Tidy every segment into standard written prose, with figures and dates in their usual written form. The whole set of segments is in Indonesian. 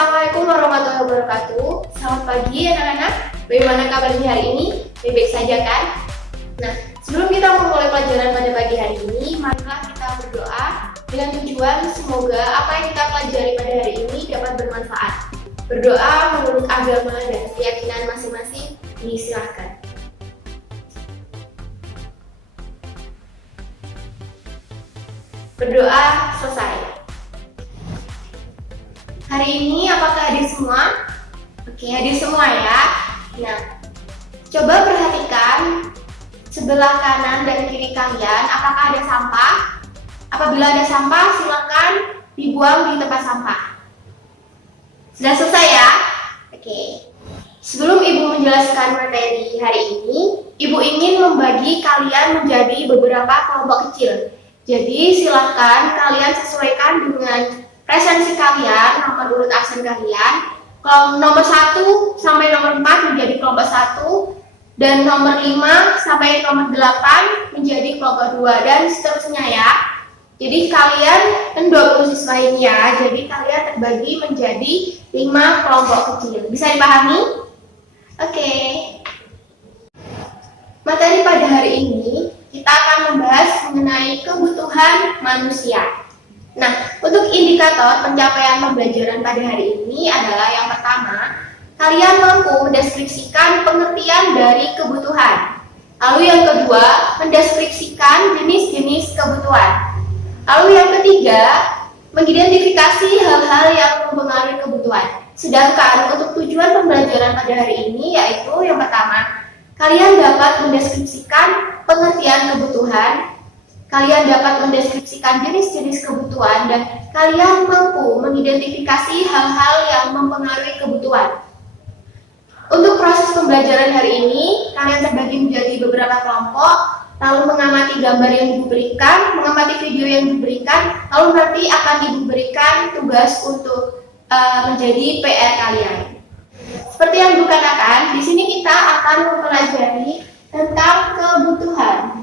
Assalamualaikum warahmatullahi wabarakatuh. Selamat pagi anak-anak. Bagaimana kabarnya hari ini? Baik-baik saja kan? Nah, sebelum kita memulai pelajaran pada pagi hari ini, marilah kita berdoa dengan tujuan semoga apa yang kita pelajari pada hari ini dapat bermanfaat. Berdoa menurut agama dan keyakinan masing-masing disilahkan. Berdoa selesai. Hari ini apakah hadir semua? Oke, hadir semua ya. Nah, coba perhatikan sebelah kanan dan kiri kalian, apakah ada sampah? Apabila ada sampah, silakan dibuang di tempat sampah. Sudah selesai ya? Oke. Sebelum Ibu menjelaskan materi hari ini, Ibu ingin membagi kalian menjadi beberapa kelompok kecil. Jadi silakan kalian sesuaikan dengan presensi kalian, nomor urut absen kalian. Kalau nomor 1 sampai nomor 4 menjadi kelompok 1, dan nomor 5 sampai nomor 8 menjadi kelompok 2, dan seterusnya ya. Jadi kalian kan 20 siswa ini ya, jadi kalian terbagi menjadi 5 kelompok kecil. Bisa dipahami? Oke. Materi pada hari ini kita akan membahas mengenai kebutuhan manusia. Nah, untuk indikator pencapaian pembelajaran pada hari ini adalah yang pertama, kalian mampu mendeskripsikan pengertian dari kebutuhan. Lalu yang kedua, mendeskripsikan jenis-jenis kebutuhan. Lalu yang ketiga, mengidentifikasi hal-hal yang mempengaruhi kebutuhan. Sedangkan untuk tujuan pembelajaran pada hari ini yaitu yang pertama, kalian dapat mendeskripsikan pengertian kebutuhan. Kalian dapat mendeskripsikan jenis-jenis kebutuhan dan kalian mampu mengidentifikasi hal-hal yang mempengaruhi kebutuhan. Untuk proses pembelajaran hari ini, kalian terbagi menjadi beberapa kelompok, lalu mengamati gambar yang diberikan, mengamati video yang diberikan, lalu nanti akan diberikan tugas untuk menjadi PR kalian. Seperti yang Ibu katakan, di sini kita akan mempelajari tentang kebutuhan.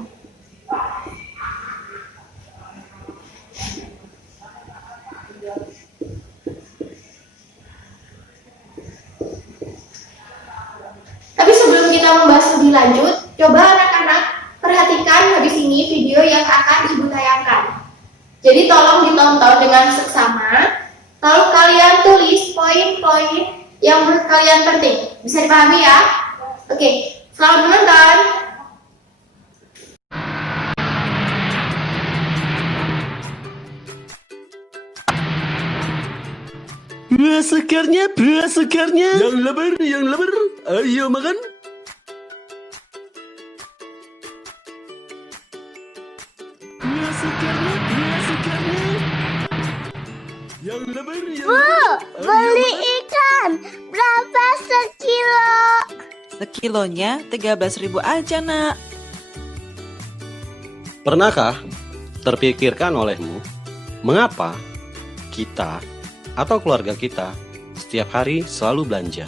Tapi sebelum kita membahas lebih lanjut, coba anak-anak perhatikan habis ini video yang akan Ibu tayangkan. Jadi tolong ditonton dengan seksama, lalu kalian tulis poin-poin yang menurut kalian penting. Bisa dipahami ya? Oke, selamat menonton. Buah segarnya, yang lebar, ayo makan. Buah segarnya, yang lebar, Bu, beli ikan berapa sekilo? Sekilonya 13.000 aja, Nak. Pernahkah terpikirkan olehmu mengapa kita atau keluarga kita setiap hari selalu belanja?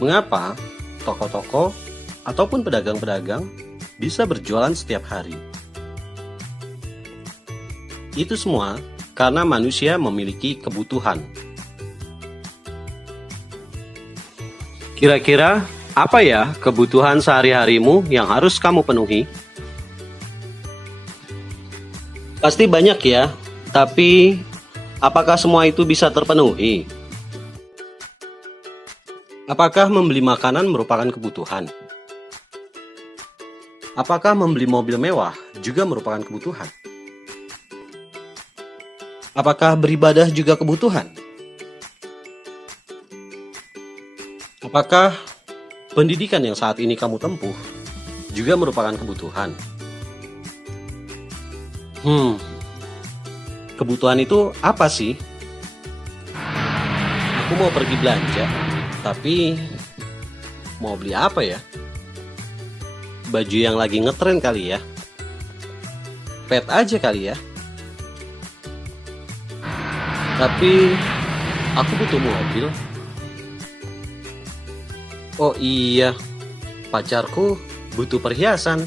Mengapa toko-toko ataupun pedagang-pedagang bisa berjualan setiap hari? Itu semua karena manusia memiliki kebutuhan. Kira-kira apa ya kebutuhan sehari-harimu yang harus kamu penuhi? Pasti banyak ya, tapi apakah semua itu bisa terpenuhi? Apakah membeli makanan merupakan kebutuhan? Apakah membeli mobil mewah juga merupakan kebutuhan? Apakah beribadah juga kebutuhan? Apakah pendidikan yang saat ini kamu tempuh juga merupakan kebutuhan? Kebutuhan itu apa sih? Aku mau pergi belanja, tapi mau beli apa ya? Baju yang lagi ngetren kali ya? Pet aja kali ya? Tapi aku butuh mobil. Oh iya, pacarku butuh perhiasan.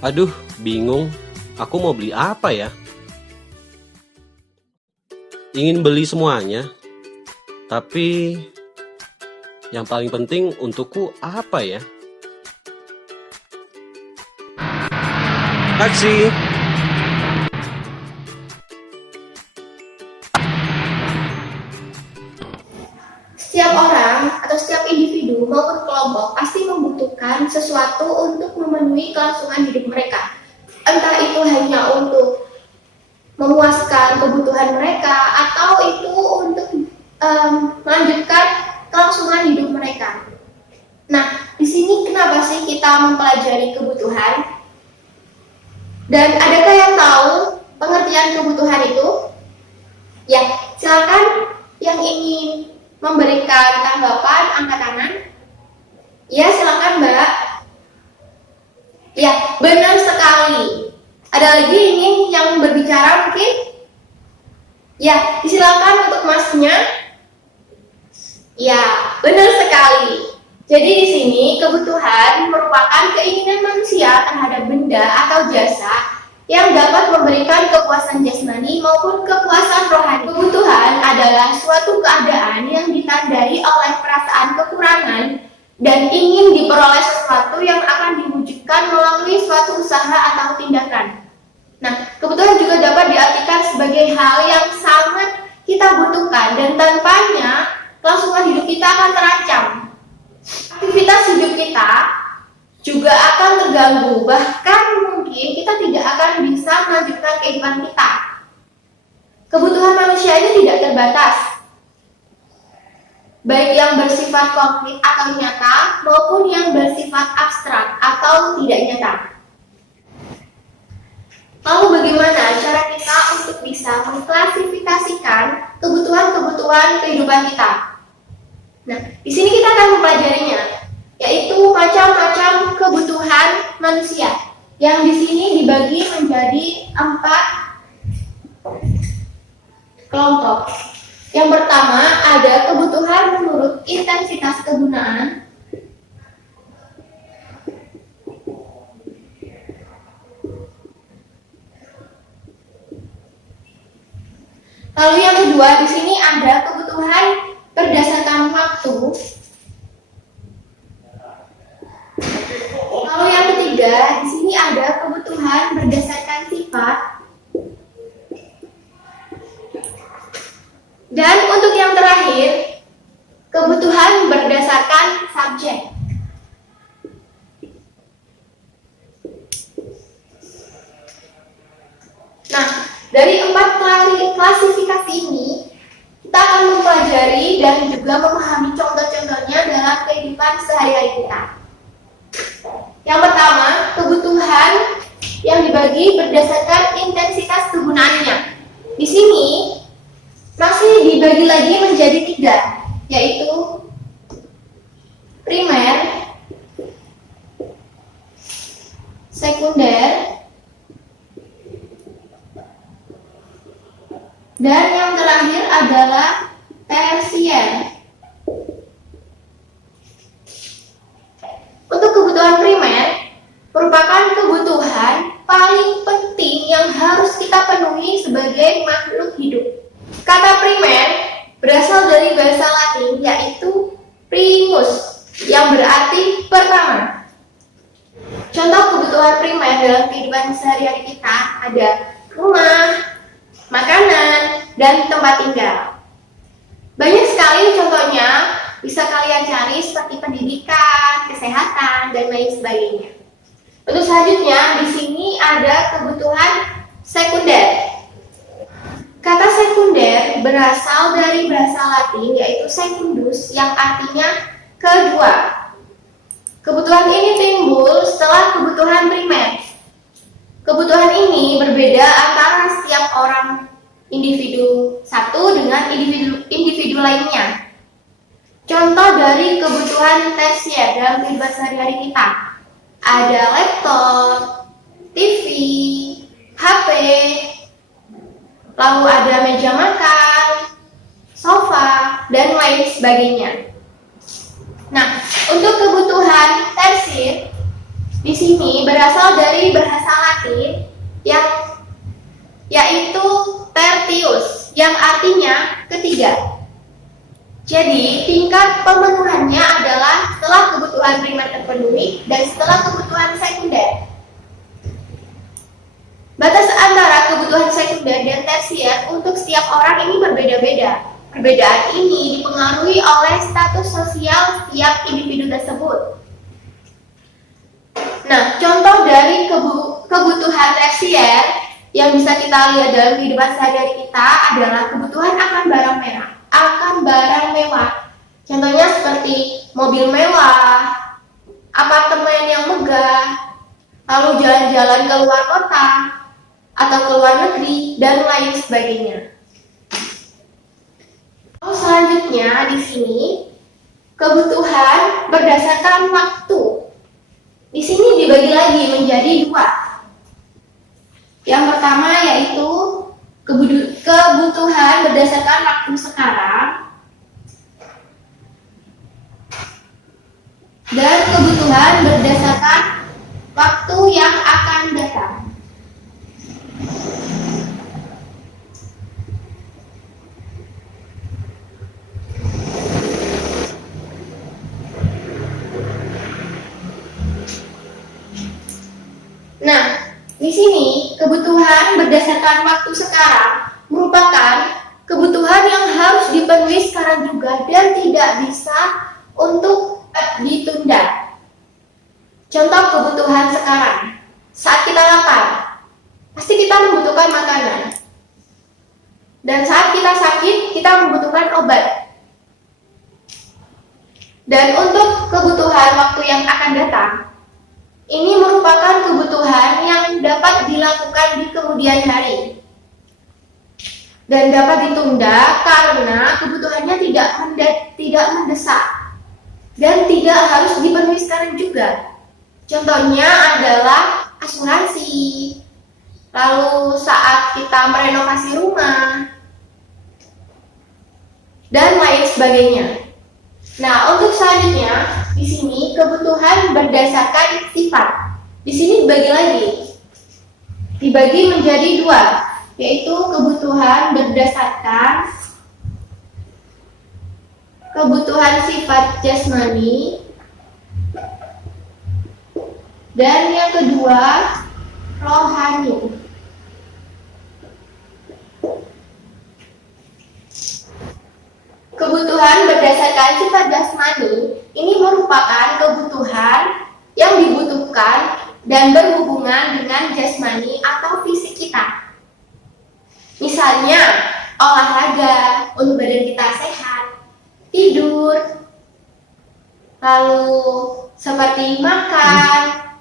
Aduh, bingung. Aku mau beli apa ya? ingin beli semuanya, tapi yang paling penting untukku apa ya? Taksi. Setiap orang atau setiap individu maupun kelompok pasti membutuhkan sesuatu untuk memenuhi kelangsungan hidup mereka. Entah itu hanya untuk memuaskan kebutuhan mereka atau itu untuk melanjutkan kelangsungan hidup mereka. Nah, di sini kenapa sih kita mempelajari kebutuhan? Dan adakah yang tahu pengertian kebutuhan itu? Ya, silakan yang ingin memberikan tanggapan angkat tangan. Ya, silakan Mbak. Ya, benar sekali. Ada lagi ingin yang berbicara mungkin? Ya, disilakan untuk Masnya. Ya, benar sekali. Jadi di sini kebutuhan merupakan keinginan manusia terhadap benda atau jasa yang dapat memberikan kepuasan jasmani maupun kepuasan rohani. Kebutuhan adalah suatu keadaan yang ditandai oleh perasaan kekurangan dan ingin diperoleh sesuatu yang akan diwujudkan melalui suatu usaha atau tindakan. Nah, kebutuhan juga dapat diartikan sebagai hal yang sangat kita butuhkan dan tanpanya kelangsungan hidup kita akan terancam. Aktivitas hidup kita juga akan terganggu, bahkan mungkin kita tidak akan bisa melanjutkan kehidupan kita. Kebutuhan manusia ini tidak terbatas, baik yang bersifat konkret atau nyata maupun yang bersifat abstrak atau tidak nyata. Lalu bagaimana cara kita untuk bisa mengklasifikasikan kebutuhan-kebutuhan kehidupan kita? Nah, di sini kita akan mempelajarinya, yaitu macam-macam kebutuhan manusia yang di sini dibagi menjadi 4 kelompok. Yang pertama ada kebutuhan menurut intensitas kegunaan. Lalu yang kedua di sini ada kebutuhan berdasarkan waktu. Lalu yang ketiga, di sini ada kebutuhan berdasarkan sifat. Dan untuk yang terakhir, kebutuhan berdasarkan subjek. Nah, dari 4 klasifikasi ini, kita akan mempelajari dan juga memahami contoh-contohnya dalam kehidupan sehari-hari kita. Yang pertama, kebutuhan yang dibagi berdasarkan intensitas kegunaannya. Di sini masih dibagi lagi menjadi 3, yaitu primer, sekunder, dan yang terakhir adalah tersier. Untuk kebutuhan primer merupakan kebutuhan paling penting yang harus kita penuhi sebagai makhluk hidup. Kata primer berasal dari bahasa Latin yaitu primus yang berarti pertama. Contoh kebutuhan primer dalam kehidupan sehari-hari kita ada rumah, makanan, dan tempat tinggal. Banyak sekali contohnya bisa kalian cari seperti pendidikan, kesehatan, dan lain sebagainya. Untuk selanjutnya, di sini ada kebutuhan sekunder. Kata sekunder berasal dari bahasa Latin yaitu secundus yang artinya kedua. Kebutuhan ini timbul setelah kebutuhan primer. Kebutuhan ini berbeda antara setiap orang individu satu dengan individu lainnya. Contoh dari kebutuhan tersier dalam kehidupan sehari-hari kita ada laptop, TV, HP, lalu ada meja makan, sofa, dan lain sebagainya. Nah, untuk kebutuhan tersier di sini berasal dari bahasa Latin yang yaitu tertius yang artinya ketiga. Jadi, tingkat pemenuhannya adalah setelah kebutuhan primer terpenuhi dan setelah kebutuhan sekunder. Batas antara kebutuhan sekunder dan tersier untuk setiap orang ini berbeda-beda. Perbedaan ini dipengaruhi oleh status sosial setiap individu tersebut. Nah, contoh dari kebutuhan tersier yang bisa kita lihat dalam kehidupan sehari-hari kita adalah kebutuhan akan barang mewah. Contohnya seperti mobil mewah, apartemen yang megah, lalu jalan-jalan ke luar kota atau ke luar negeri dan lain sebagainya. Lalu selanjutnya di sini kebutuhan berdasarkan waktu. Di sini dibagi lagi menjadi dua. Yang pertama yaitu kebutuhan berdasarkan waktu sekarang dan kebutuhan berdasarkan waktu yang akan datang. Nah, di sini kebutuhan berdasarkan waktu sekarang merupakan kebutuhan yang harus dipenuhi sekarang juga dan tidak bisa untuk ditunda. Contoh kebutuhan sekarang, saat kita lapar, pasti kita membutuhkan makanan. Dan saat kita sakit, kita membutuhkan obat. Dan untuk kebutuhan waktu yang akan datang, ini merupakan kebutuhan yang dapat dilakukan di kemudian hari dan dapat ditunda karena kebutuhannya tidak mendesak dan tidak harus dipenuhi sekarang juga. Contohnya adalah asuransi, lalu saat kita merenovasi rumah, dan lain sebagainya. Nah, untuk selanjutnya di sini kebutuhan berdasarkan sifat. Di sini dibagi menjadi dua, yaitu kebutuhan berdasarkan kebutuhan sifat jasmani dan yang kedua rohani. Kebutuhan berdasarkan sifat jasmani ini merupakan kebutuhan yang dibutuhkan dan berhubungan dengan jasmani atau fisik kita. Misalnya, olahraga untuk badan kita sehat, tidur, lalu seperti makan,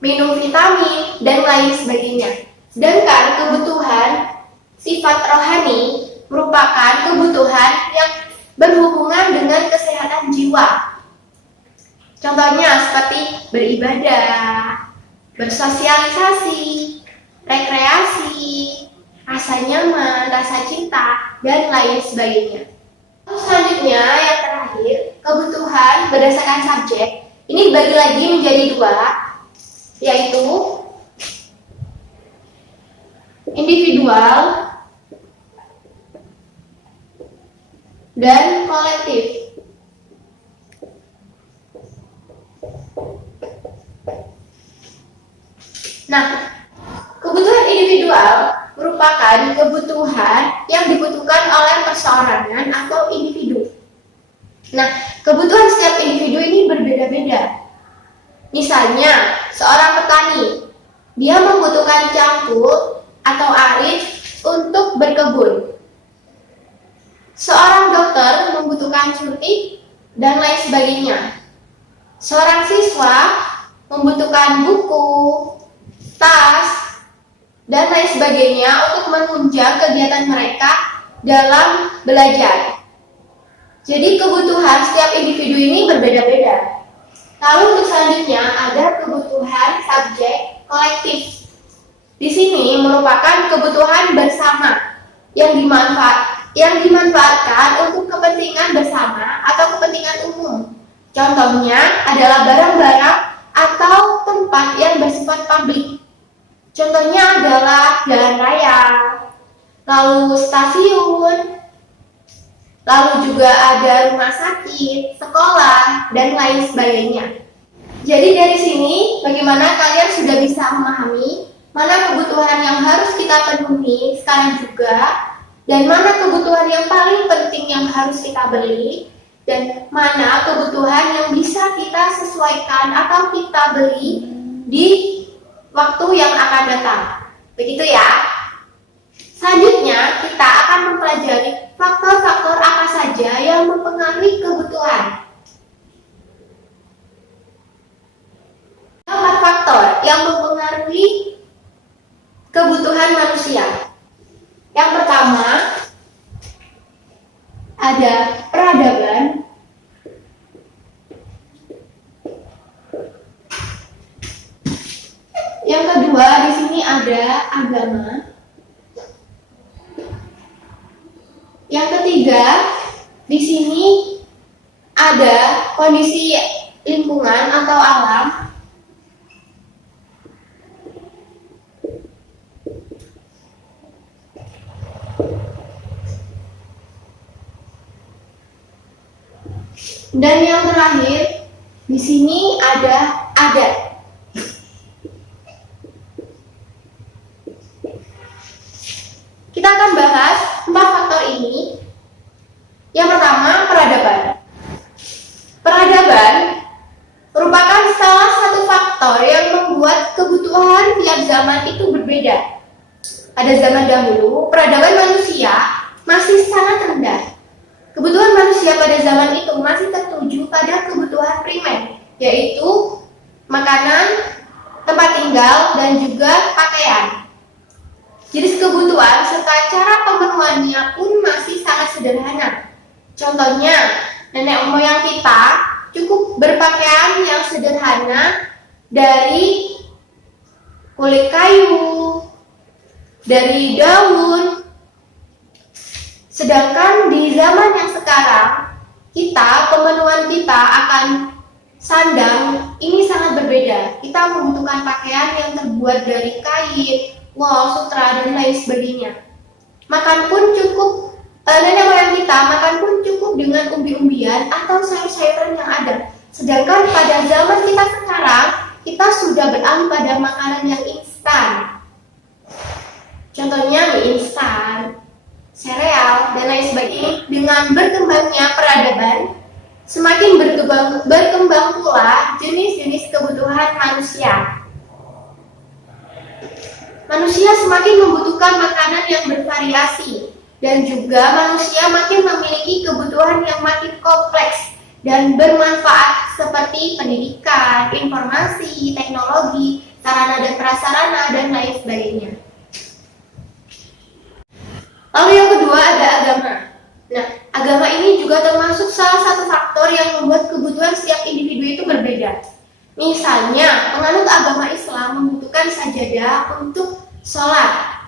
minum vitamin, dan lain sebagainya. Sedangkan kebutuhan sifat rohani merupakan kebutuhan yang berhubungan dengan kesehatan jiwa. Contohnya seperti beribadah, bersosialisasi, rekreasi, rasa nyaman, rasa cinta, dan lain sebagainya. Lalu selanjutnya yang terakhir, kebutuhan berdasarkan subjek. Ini dibagi lagi menjadi dua, yaitu individual dan kolektif. Nah, kebutuhan individual merupakan kebutuhan yang dibutuhkan oleh perseorangan atau individu. Nah, kebutuhan setiap individu ini berbeda-beda. Misalnya, seorang petani, dia membutuhkan cangkul atau arit untuk berkebun. Seorang dokter membutuhkan suntik dan lain sebagainya. Seorang siswa membutuhkan buku, tas, dan lain sebagainya untuk menunjang kegiatan mereka dalam belajar. Jadi kebutuhan setiap individu ini berbeda-beda. Lalu untuk selanjutnya ada kebutuhan subjek kolektif. Di sini merupakan kebutuhan bersama yang dimanfaatkan untuk kepentingan bersama atau kepentingan umum. Contohnya adalah barang-barang atau tempat yang bersifat publik. Contohnya adalah jalan raya, lalu stasiun, lalu juga ada rumah sakit, sekolah, dan lain sebagainya. Jadi dari sini, bagaimana kalian sudah bisa memahami mana kebutuhan yang harus kita penuhi sekarang juga, dan mana kebutuhan yang paling penting yang harus kita beli, dan mana kebutuhan yang bisa kita sesuaikan atau kita beli di waktu yang akan datang. Begitu ya. Selanjutnya, kita akan mempelajari faktor-faktor apa saja yang mempengaruhi kebutuhan. 4 faktor yang mempengaruhi kebutuhan manusia. Yang pertama, ada peradaban. Yang kedua, di sini ada agama. Yang ketiga, di sini ada kondisi lingkungan atau alam. Dan yang terakhir, di sini ada adat. Kita akan bahas 4 faktor ini. Yang pertama, peradaban. Peradaban merupakan salah satu faktor yang membuat kebutuhan tiap zaman itu berbeda. Pada zaman dahulu, peradaban manusia masih sangat rendah. Kebutuhan manusia pada zaman itu masih tertuju pada kebutuhan primer, yaitu makanan, tempat tinggal, dan juga pakaian. Jenis kebutuhan serta cara pemenuhannya pun masih sangat sederhana. Contohnya, nenek moyang kita cukup berpakaian yang sederhana dari kulit kayu, dari daun. Sedangkan di zaman yang sekarang, pemenuhan kita akan sandang ini sangat berbeda. Kita membutuhkan pakaian yang terbuat dari kain, wol, sutra, dan lain sebagainya. Makan pun cukup, nenek moyang kita makan pun cukup dengan umbi-umbian atau sayur-sayuran yang ada. Sedangkan pada zaman kita sekarang, kita sudah beralih pada makanan yang instan. Contohnya mie instan, sereal, dan lain sebagainya. Dengan berkembangnya peradaban, semakin berkembang pula jenis-jenis kebutuhan manusia. Manusia semakin membutuhkan makanan yang bervariasi, dan juga manusia makin memiliki kebutuhan yang makin kompleks dan bermanfaat seperti pendidikan, informasi, teknologi, sarana dan prasarana, dan lain sebagainya. Lalu yang kedua ada agama. Nah, agama ini juga termasuk salah satu faktor yang membuat kebutuhan setiap individu itu berbeda. Misalnya, penganut agama Islam membutuhkan sajadah untuk sholat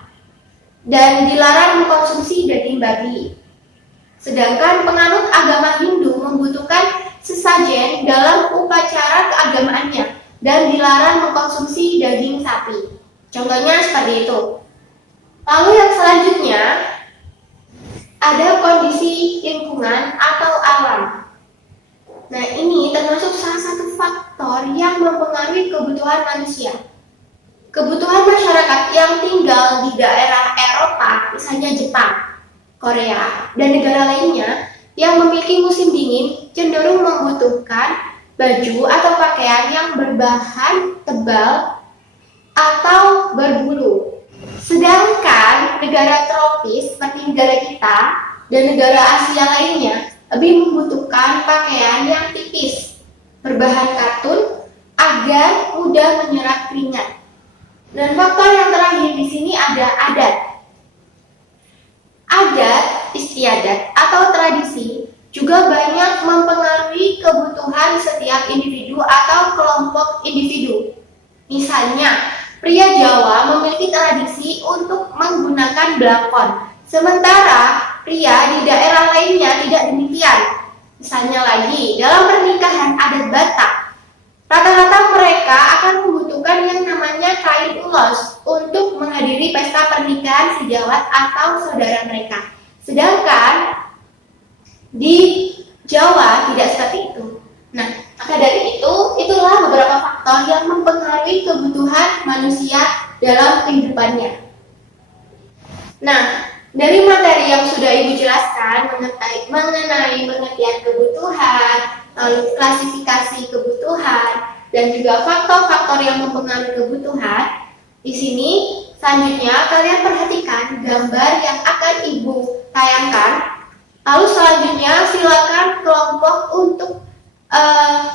dan dilarang mengkonsumsi daging babi. Sedangkan penganut agama Hindu membutuhkan sesajen dalam upacara keagamaannya dan dilarang mengkonsumsi daging sapi. Contohnya seperti itu. Lalu yang selanjutnya ada kondisi lingkungan atau alam. Nah, ini termasuk salah satu faktor yang mempengaruhi kebutuhan manusia. Kebutuhan masyarakat yang tinggal di daerah Eropa, misalnya Jepang, Korea, dan negara lainnya yang memiliki musim dingin cenderung membutuhkan baju atau pakaian yang berbahan tebal atau berbulu. Sedangkan negara tropis seperti negara kita dan negara Asia lainnya lebih membutuhkan pakaian yang tipis, berbahan katun agar mudah menyerap keringat. Dan faktor yang terakhir di sini ada adat. Adat, istiadat atau tradisi juga banyak mempengaruhi kebutuhan setiap individu atau kelompok individu. Misalnya, pria Jawa memiliki tradisi untuk menggunakan blakon, sementara pria di daerah lainnya tidak demikian. Misalnya lagi, dalam pernikahan adat Batak, rata-rata mereka akan membutuhkan yang namanya kain lain ulos untuk menghadiri pesta pernikahan sejawat atau saudara mereka. Sedangkan di Jawa tidak seperti itu. Nah, maka dari itu, itulah beberapa faktor yang mempengaruhi kebutuhan manusia dalam kehidupannya. Nah, dari materi yang sudah Ibu jelaskan mengenai pengertian kebutuhan, lalu klasifikasi kebutuhan, dan juga faktor-faktor yang mempengaruhi kebutuhan, di sini selanjutnya kalian perhatikan gambar yang akan Ibu tayangkan. Lalu selanjutnya silakan kelompok untuk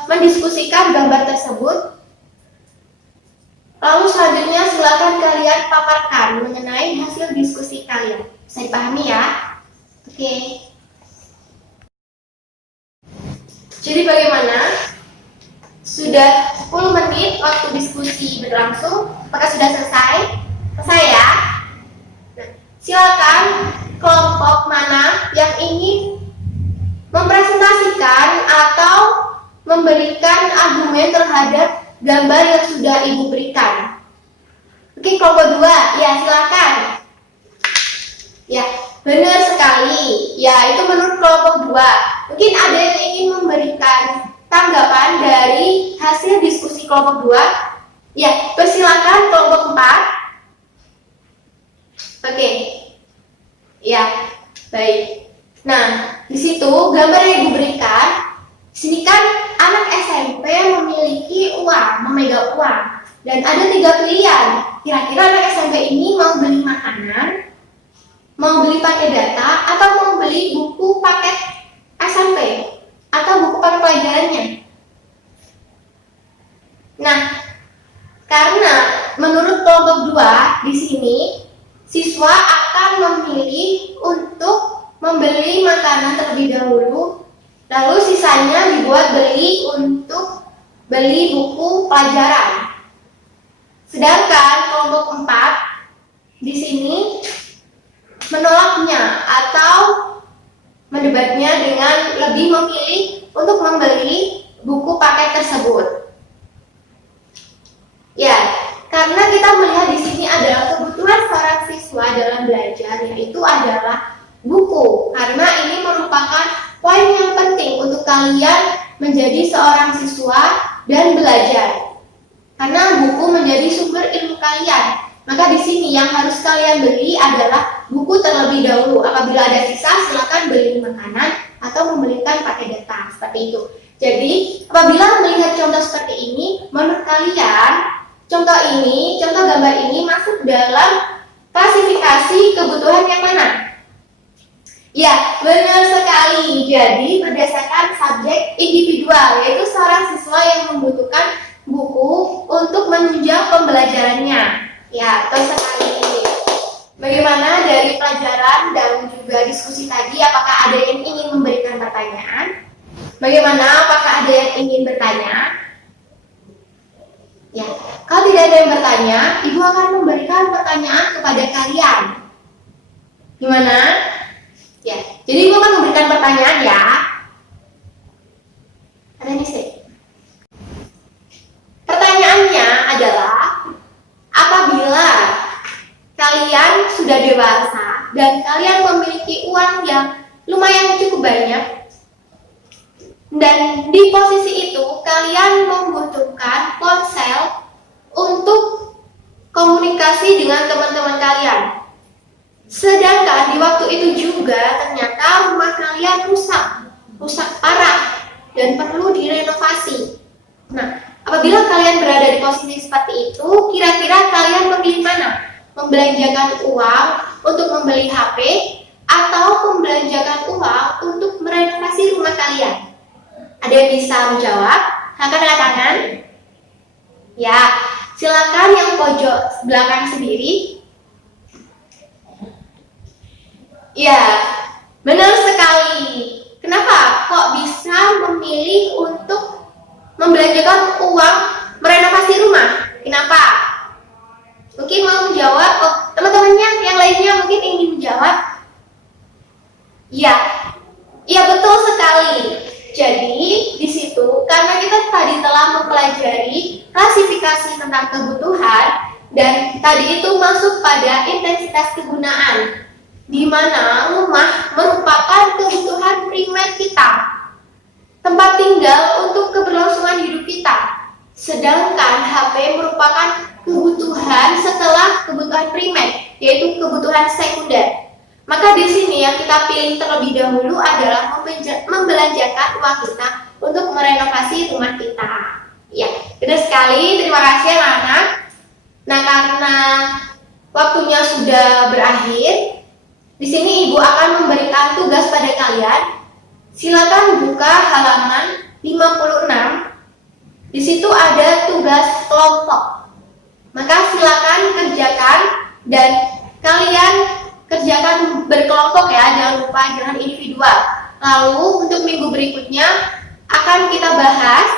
mendiskusikan gambar tersebut. Lalu selanjutnya silakan kalian paparkan mengenai hasil diskusi kalian. Bisa dipahami ya? Oke. Jadi bagaimana? Sudah 10 menit waktu diskusi berlangsung. Apakah sudah selesai? Selesai ya? Nah, silakan kelompok mana yang ingin mempresentasikan atau memberikan argumen terhadap gambar yang sudah Ibu berikan. Oke, kelompok 2, ya silakan. Ya, benar sekali. Ya, itu menurut kelompok 2. Mungkin ada yang ingin memberikan tanggapan dari hasil diskusi kelompok 2. Ya, persilakan kelompok 4. Oke. Ya, baik. Nah, di situ gambar yang diberikan, sini kan anak SMP memiliki uang, memegang uang, dan ada 3 pilihan. Kira-kira anak SMP ini mau beli makanan, mau beli paket data, atau mau beli buku paket SMP atau buku paket pelajarannya. Nah, karena menurut kelompok 2 di sini siswa akan memilih untuk membeli makanan terlebih dahulu, lalu sisanya dibuat beli untuk beli buku pelajaran. Sedangkan kelompok 4 di sini menolaknya atau mendebatnya dengan lebih memilih untuk membeli buku paket tersebut. Ya, karena kita melihat di sini adalah kebutuhan seorang siswa dalam belajar, yaitu adalah buku, karena ini merupakan poin yang penting untuk kalian menjadi seorang siswa dan belajar. Karena buku menjadi sumber ilmu kalian, maka di sini yang harus kalian beli adalah buku terlebih dahulu. Apabila ada sisa, silakan beli makanan atau membelikan pakai data, seperti itu. Jadi, apabila melihat contoh seperti ini, menurut kalian contoh gambar ini masuk dalam klasifikasi kebutuhan yang mana? Ya, benar sekali. Jadi, berdasarkan subjek individual, yaitu seorang siswa yang membutuhkan buku untuk menunjang pembelajarannya. Ya, betul sekali. Bagaimana dari pelajaran dan juga diskusi tadi, apakah ada yang ingin memberikan pertanyaan? Bagaimana, apakah ada yang ingin bertanya? Ya, kalau tidak ada yang bertanya, Ibu akan memberikan pertanyaan kepada kalian. Gimana? Ya, jadi Ibu akan memberikan pertanyaan ya. Ada nih sih. Pertanyaannya adalah, apabila kalian sudah dewasa dan kalian memiliki uang yang lumayan cukup banyak, dan di posisi itu kalian membutuhkan ponsel untuk komunikasi dengan teman-teman kalian. Sedangkan di waktu itu juga ternyata rumah kalian rusak parah dan perlu direnovasi. Nah, apabila kalian berada di posisi seperti itu, kira-kira kalian memilih mana? Membelanjakan uang untuk membeli HP atau membelanjakan uang untuk merenovasi rumah kalian? Ada yang bisa menjawab? Silakan angkat tangan. Ya, silakan yang pojok belakang sendiri. Ya, benar sekali. Kenapa kok bisa memilih untuk membelanjakan uang merenovasi rumah? Kenapa? Mungkin mau menjawab? Oh, teman-temannya yang lainnya mungkin ingin menjawab. Iya betul sekali. Jadi di situ karena kita tadi telah mempelajari klasifikasi tentang kebutuhan, Dan tadi itu masuk pada intensitas kegunaan, di mana rumah merupakan kebutuhan primer kita, tempat tinggal untuk keberlangsungan hidup kita. Sedangkan HP merupakan kebutuhan setelah kebutuhan primer, yaitu kebutuhan sekunder. Maka di sini yang kita pilih terlebih dahulu adalah membelanjakan uang kita untuk merenovasi rumah kita. Ya, benar sekali. Terima kasih anak-anak. Nah, karena waktunya sudah berakhir, di sini Ibu akan memberikan tugas pada kalian. Silakan buka halaman 56. Di situ ada tugas kelompok. Maka silakan kerjakan dan kalian kerjakan berkelompok ya, jangan lupa, jangan individual. Lalu untuk minggu berikutnya akan kita bahas,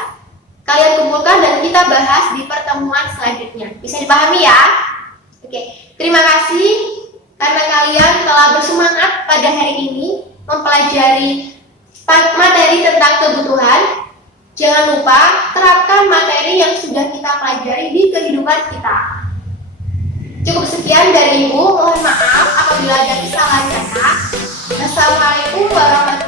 kalian kumpulkan dan kita bahas di pertemuan selanjutnya. Bisa dipahami ya? Oke, terima kasih karena kalian telah bersemangat pada hari ini mempelajari materi tentang kebutuhan. Jangan lupa terapkan materi yang sudah kita pelajari di kehidupan kita. Cukup sekian dari Ibu, mohon maaf apabila ada kesalahan kata. Assalamualaikum warahmatullahi wabarakatuh.